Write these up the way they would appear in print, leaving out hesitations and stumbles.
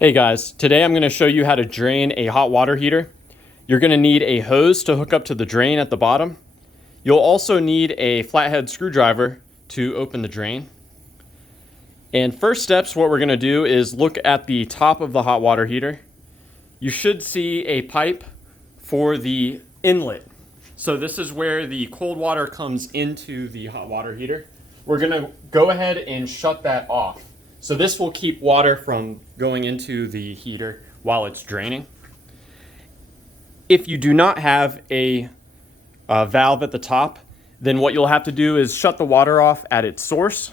Hey guys, today I'm going to show you how to drain a hot water heater. You're going to need a hose to hook up to the drain at the bottom. You'll also need a flathead screwdriver to open the drain. And first steps, what we're going to do is look at the top of the hot water heater. You should see a pipe for the inlet. So this is where the cold water comes into the hot water heater. We're going to go ahead and shut that off. So this will keep water from going into the heater while it's draining. If you do not have a valve at the top, then what you'll have to do is shut the water off at its source.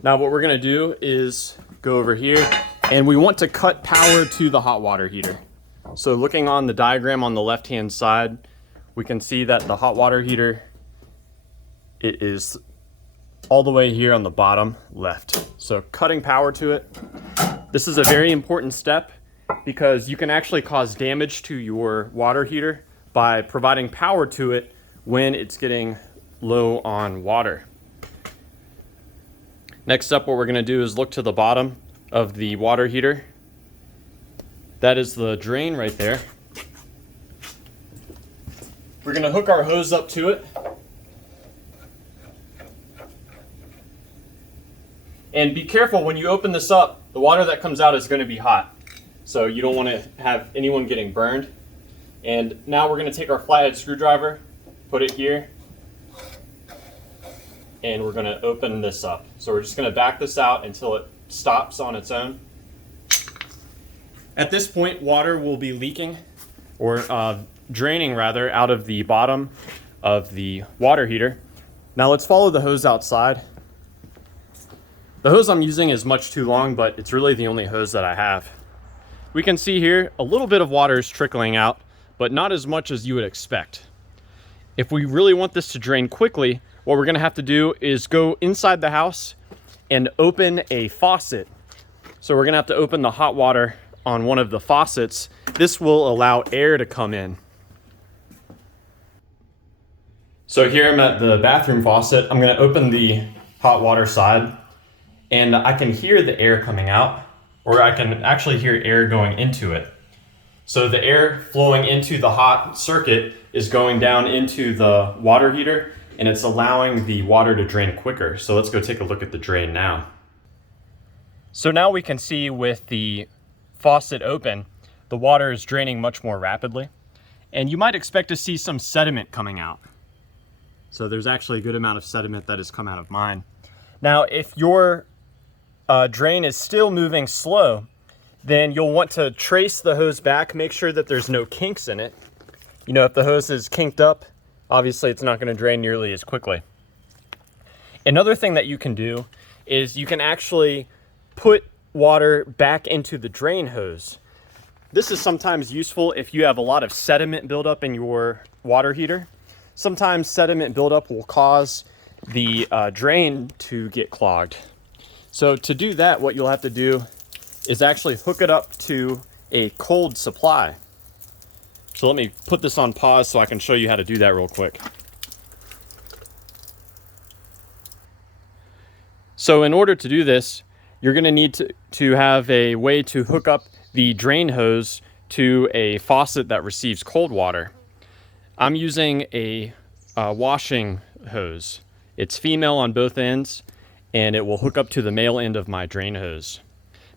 Now what we're going to do is go over here, and we want to cut power to the hot water heater. So looking on the diagram on the left hand side, we can see that the hot water heater, it is all the way here on the bottom left. So cutting power to it. This is a very important step because you can actually cause damage to your water heater by providing power to it when it's getting low on water. Next up, what we're going to do is look to the bottom of the water heater. That is the drain right there. We're going to hook our hose up to it. And be careful when you open this up, the water that comes out is going to be hot. So you don't want to have anyone getting burned. And now we're going to take our flathead screwdriver, put it here, and we're going to open this up. So we're just going to back this out until it stops on its own. At this point, water will be leaking, or draining rather, out of the bottom of the water heater. Now let's follow the hose outside. The hose I'm using is much too long, but it's really the only hose that I have. We can see here a little bit of water is trickling out, but not as much as you would expect. If we really want this to drain quickly, what we're going to have to do is go inside the house and open a faucet. So we're going to have to open the hot water on one of the faucets. This will allow air to come in. So here I'm at the bathroom faucet. I'm going to open the hot water side, and I can hear the air coming out, or I can actually hear air going into it. So the air flowing into the hot circuit is going down into the water heater, and it's allowing the water to drain quicker. So let's go take a look at the drain now. So now we can see with the faucet open, the water is draining much more rapidly. And you might expect to see some sediment coming out. So there's actually a good amount of sediment that has come out of mine. Now, if your drain is still moving slow, then you'll want to trace the hose back, make sure that there's no kinks in it. You know, if the hose is kinked up, obviously it's not going to drain nearly as quickly. Another thing that you can do is you can actually put water back into the drain hose. This is sometimes useful if you have a lot of sediment buildup in your water heater. Sometimes sediment buildup will cause the drain to get clogged. So to do that, what you'll have to do is actually hook it up to a cold supply. So let me put this on pause so I can show you how to do that real quick. So in order to do this, you're going to need to have a way to hook up the drain hose to a faucet that receives cold water. I'm using a washing hose. It's female on both ends, and it will hook up to the male end of my drain hose.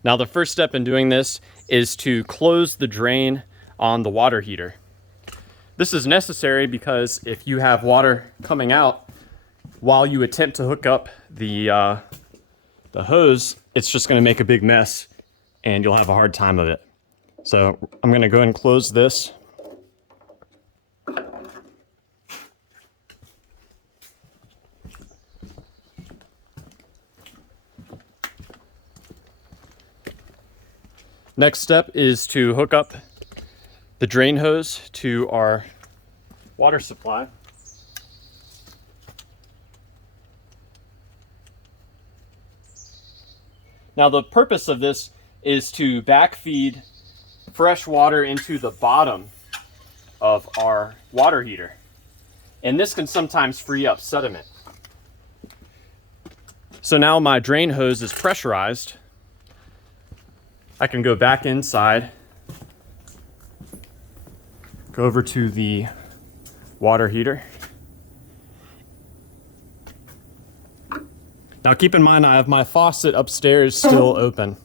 Now the first step in doing this is to close the drain on the water heater. This is necessary because if you have water coming out while you attempt to hook up the hose, it's just going to make a big mess and you'll have a hard time of it. So I'm going to go ahead and close this. Next step is to hook up the drain hose to our water supply. Now the purpose of this is to backfeed fresh water into the bottom of our water heater. And this can sometimes free up sediment. So now my drain hose is pressurized. I can go back inside, go over to the water heater. Now keep in mind, I have my faucet upstairs still open,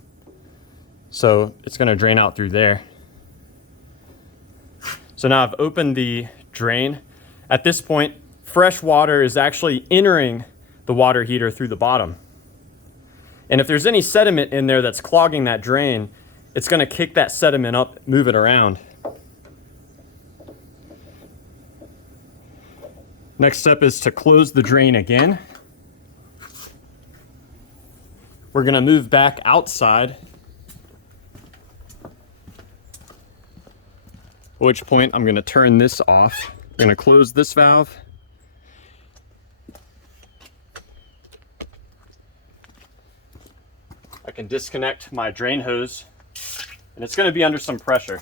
so it's going to drain out through there. So now I've opened the drain. At this point, fresh water is actually entering the water heater through the bottom. And if there's any sediment in there that's clogging that drain, it's going to kick that sediment up, move it around. Next step is to close the drain again. We're going to move back outside, at which point I'm going to turn this off. I'm going to close this valve. I can disconnect my drain hose, and it's going to be under some pressure.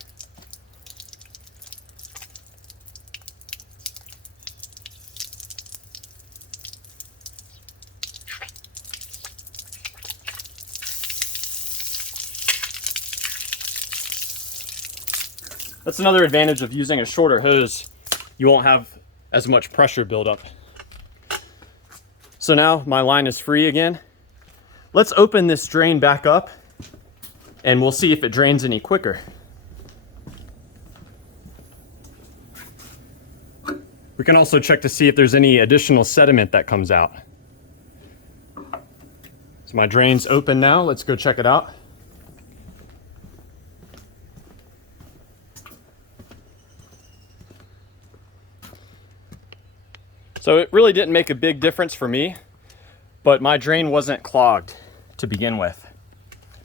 That's another advantage of using a shorter hose. You won't have as much pressure buildup. So now my line is free again. Let's open this drain back up and we'll see if it drains any quicker. We can also check to see if there's any additional sediment that comes out. So my drain's open now. Let's go check it out. So it really didn't make a big difference for me, but my drain wasn't clogged to begin with.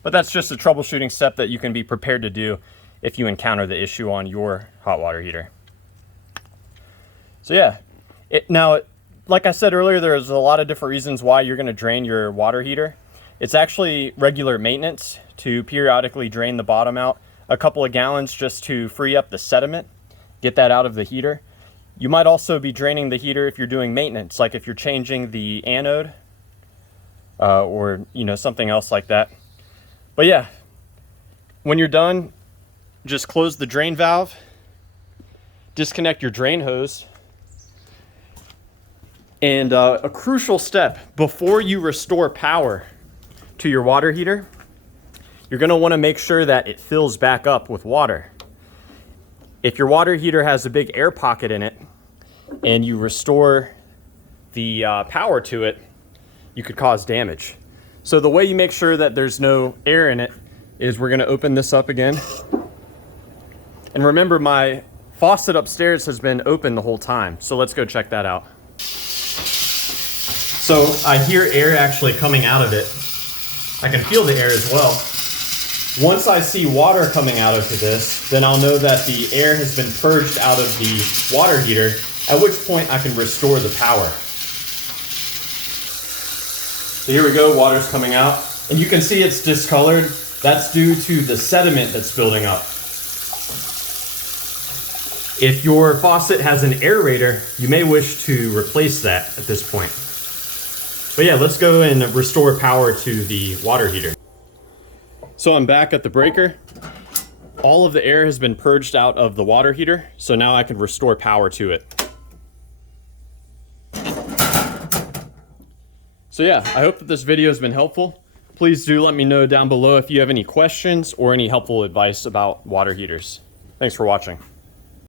But that's just a troubleshooting step that you can be prepared to do if you encounter the issue on your hot water heater. So yeah, now, like I said earlier, there's a lot of different reasons why you're going to drain your water heater. It's actually regular maintenance to periodically drain the bottom out, a couple of gallons just to free up the sediment, get that out of the heater. You might also be draining the heater if you're doing maintenance, like if you're changing the anode or something else like that. But yeah, when you're done, just close the drain valve, disconnect your drain hose, and a crucial step before you restore power to your water heater, you're going to want to make sure that it fills back up with water. If your water heater has a big air pocket in it and you restore the power to it, you could cause damage. So the way you make sure that there's no air in it is we're going to open this up again. And remember, my faucet upstairs has been open the whole time. So let's go check that out. So I hear air actually coming out of it. I can feel the air as well. Once I see water coming out of this, then I'll know that the air has been purged out of the water heater, at which point I can restore the power. So here we go, water's coming out. And you can see it's discolored. That's due to the sediment that's building up. If your faucet has an aerator, you may wish to replace that at this point. But yeah, let's go and restore power to the water heater. So I'm back at the breaker. All of the air has been purged out of the water heater, so now I can restore power to it. So yeah, I hope that this video has been helpful. Please do let me know down below if you have any questions or any helpful advice about water heaters. Thanks for watching.